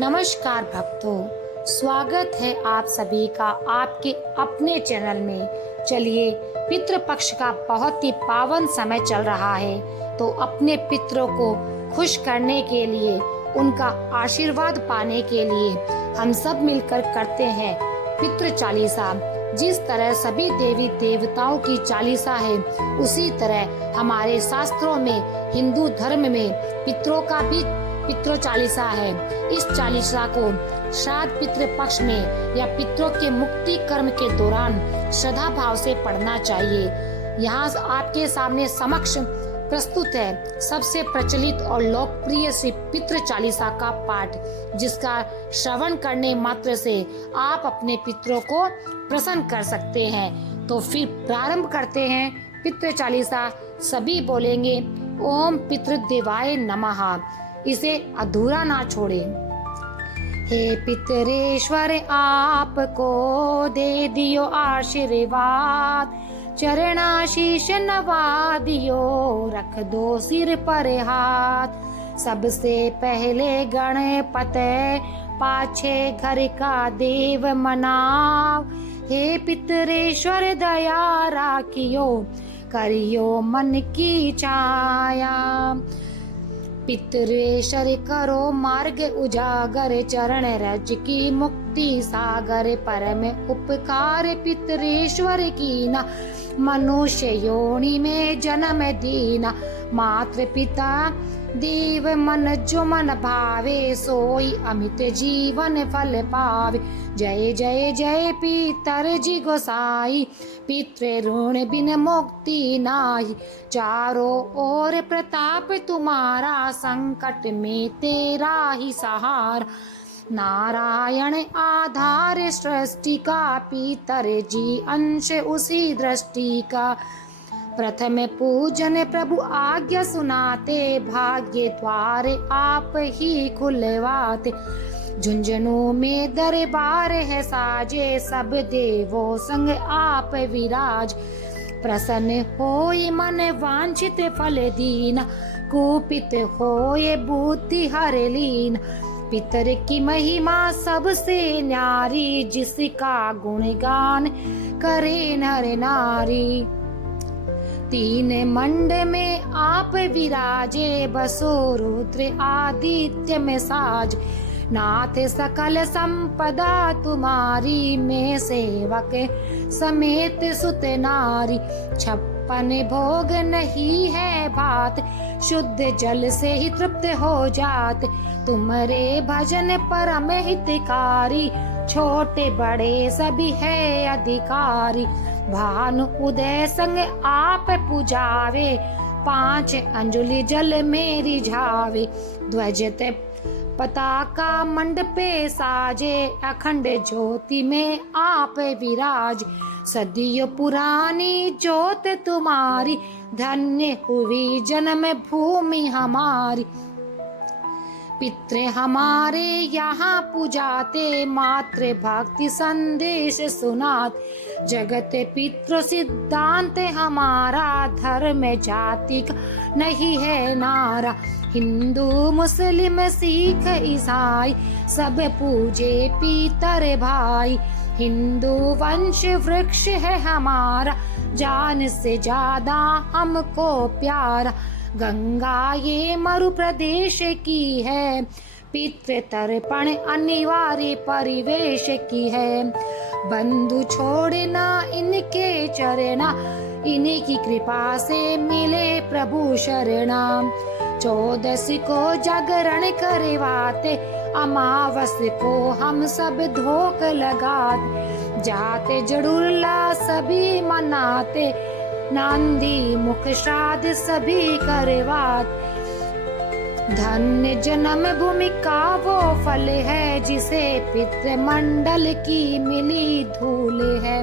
नमस्कार भक्तों, स्वागत है आप सभी का आपके अपने चैनल में। चलिए, पितृपक्ष का बहुत ही पावन समय चल रहा है, तो अपने पितरों को खुश करने के लिए, उनका आशीर्वाद पाने के लिए हम सब मिलकर करते हैं पितृ चालीसा। जिस तरह सभी देवी देवताओं की चालीसा है, उसी तरह हमारे शास्त्रों में, हिंदू धर्म में पितरों का भी पितृ चालीसा है। इस चालीसा को श्राद्ध पितृ पक्ष में या पितरों के मुक्ति कर्म के दौरान श्रद्धा भाव से पढ़ना चाहिए। यहाँ आपके सामने समक्ष प्रस्तुत है सबसे प्रचलित और लोकप्रिय श्री पितृ चालीसा का पाठ, जिसका श्रवण करने मात्र से आप अपने पितरों को प्रसन्न कर सकते हैं। तो फिर प्रारंभ करते हैं पितृ चालीसा। सभी बोलेंगे ओम पितृदेवाय नमः। इसे अधूरा ना छोड़े। हे पितरेश्वर, आपको दे दियो आशीर्वाद, चरणाशीष नवा दियो, रख दो सिर पर हाथ। सबसे पहले गणपति, पाछे घर का देव मनाव। हे पितरेश्वर, दया राखियो, करियो मन की छाया। पितरेश्वर करो मार्ग उजागर, चरण रज की मुक्ति सागर। परम उपकार पितरेश्वर कीना, मनुष्य योनि में जन्म दीना। मातृ पिता देव मन जो मन भावे, सोई अमित जीवन फल पावे। जय जय जय पितर जी गोसाई, पितृ ऋण बिन मुक्ति नाही। चारों ओर प्रताप तुम्हारा, संकट में तेरा ही सहारा। नारायण आधार सृष्टि का, पितर जी अंश उसी दृष्टि का। प्रथम पूजन प्रभु आज्ञा सुनाते, भाग्य द्वार आप ही खुलवाते। झुंझुनू में दरबार है साजे, सब देवों संग आप विराज। प्रसन्न होई मन वांछित फल दीना, कुपित होए बुद्धि हर लीन। पितर की महिमा सबसे न्यारी, जिसका गुणगान करे नर नारी। तीन मंड में आप विराजे, बसो रुद्र आदित्य में साज। नाथ सकल संपदा तुम्हारी, में सेवक समेत सुत नारी। 56 भोग नहीं है बात, शुद्ध जल से ही तृप्त हो जात। तुम्हारे भजन परम हितकारी, छोटे बड़े सभी है अधिकारी। भानु उदय संग आप पुजावे, 5 अंजुलि जल मेरी झावे। ध्वज पताका मंडपे साजे, अखंड ज्योति में आप विराज। सदियों पुरानी ज्योत तुम्हारी, धन्य हुई जन्म भूमि हमारी। पितृ हमारे यहाँ पुजाते, मातृ भक्ति संदेश सुनाते। जगत पितृ सिद्धांत हमारा, धर्म जाति का नहीं है नारा। हिंदू मुस्लिम सिख ईसाई, सब पूजे पितर भाई। हिंदू वंश वृक्ष है हमारा, जान से ज्यादा हमको प्यारा। गंगा ये मरु प्रदेश की है, पितृ तर्पण अनिवार्य परिवेश की है। बंधु छोड़ना इनके चरना, इन्हीं की कृपा से मिले प्रभु शरणा। 14 को जागरण करवाते, अमावस को हम सब धोक लगाते। जाते जड़ुल्ला सभी मनाते, नांदी मुख श्राद्ध सभी करवात। धन्य जन्म भूमि का वो फल है, जिसे पितृ मंडल की मिली धूल है।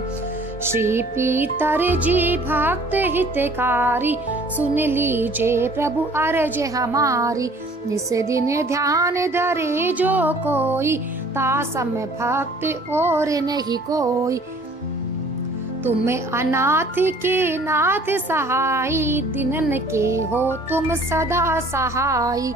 श्री पितर जी भक्त हितकारी, सुन लीजिए प्रभु अर्ज हमारी। निस दिन ध्यान धरे जो कोई, तासम भक्त और नहीं कोई। तुम अनाथ के नाथ सहाय, दिनन के हो तुम सदा सहाय।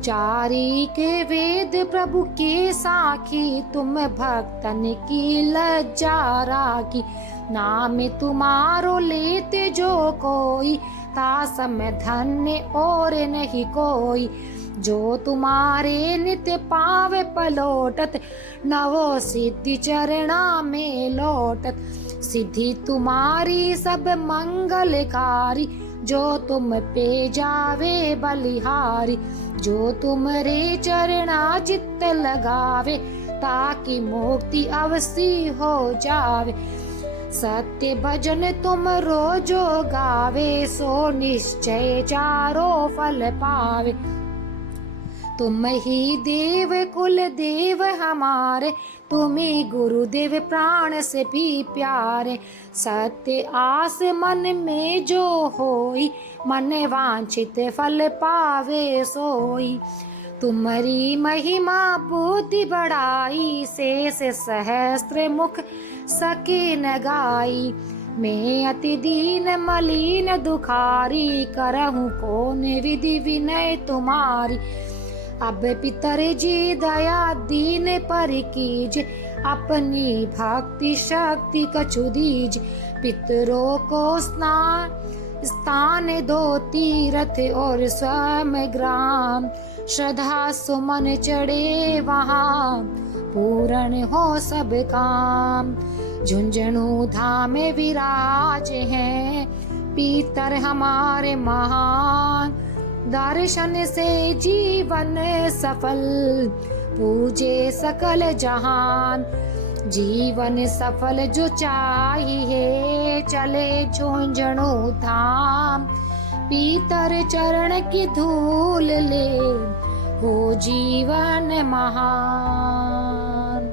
चारी के वेद प्रभु के साखी, तुम भक्तन की लज्जा राखी। नाम तुम्हारो लेते जो कोई, तासम धन्य और नहीं कोई। जो तुम्हारे नित्य पावे पलोटत, नवो सिद्धि चरणा में लोटत। सिद्धि तुम्हारी सब मंगलकारी, जो तुम पे जावे बलिहारी। जो तुमरे चरणा चित्त लगावे, ताकि मुक्ति अवश्य हो जावे। सत्य भजन तुम रोजो गावे, सो निश्चय चारो फल पावे। तुम ही देव कुल देव हमारे, तुम्ही गुरुदेव प्राण से भी प्यारे। सत्य आस मन में जो होई, मन वांछित फल पावे सोई। तुम्हारी महिमा बुद्धि बढ़ाई, शेष सहस्त्र मुख सके न गाई। मैं अति दीन मलिन दुखारी, करहूँ कौन विधि विनय तुम्हारी। अब पितर जी दया दीन पर कीज, अपनी भक्ति शक्ति कछु दीज। पितरों को स्थान दो तीर्थ और स्वयं ग्राम, श्रद्धा सुमन चढ़े वहाँ, पूर्ण हो सब काम। झुंझुनू धाम विराज हैं, पितर हमारे महान। दर्शन से जीवन सफल, पूजे सकल जहान। जीवन सफल जो चाहिए, चले झुंझुनू धाम। पितर चरण की धूल ले, हो जीवन महान।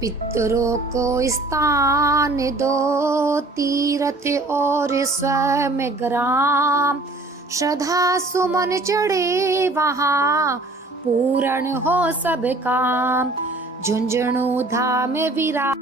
पितरों को स्थान दो तीर्थ और स्वयं ग्राम, श्रद्धा सुमन चढ़े वहाँ, पूर्ण हो सब काम। झुंझुनू धाम विराज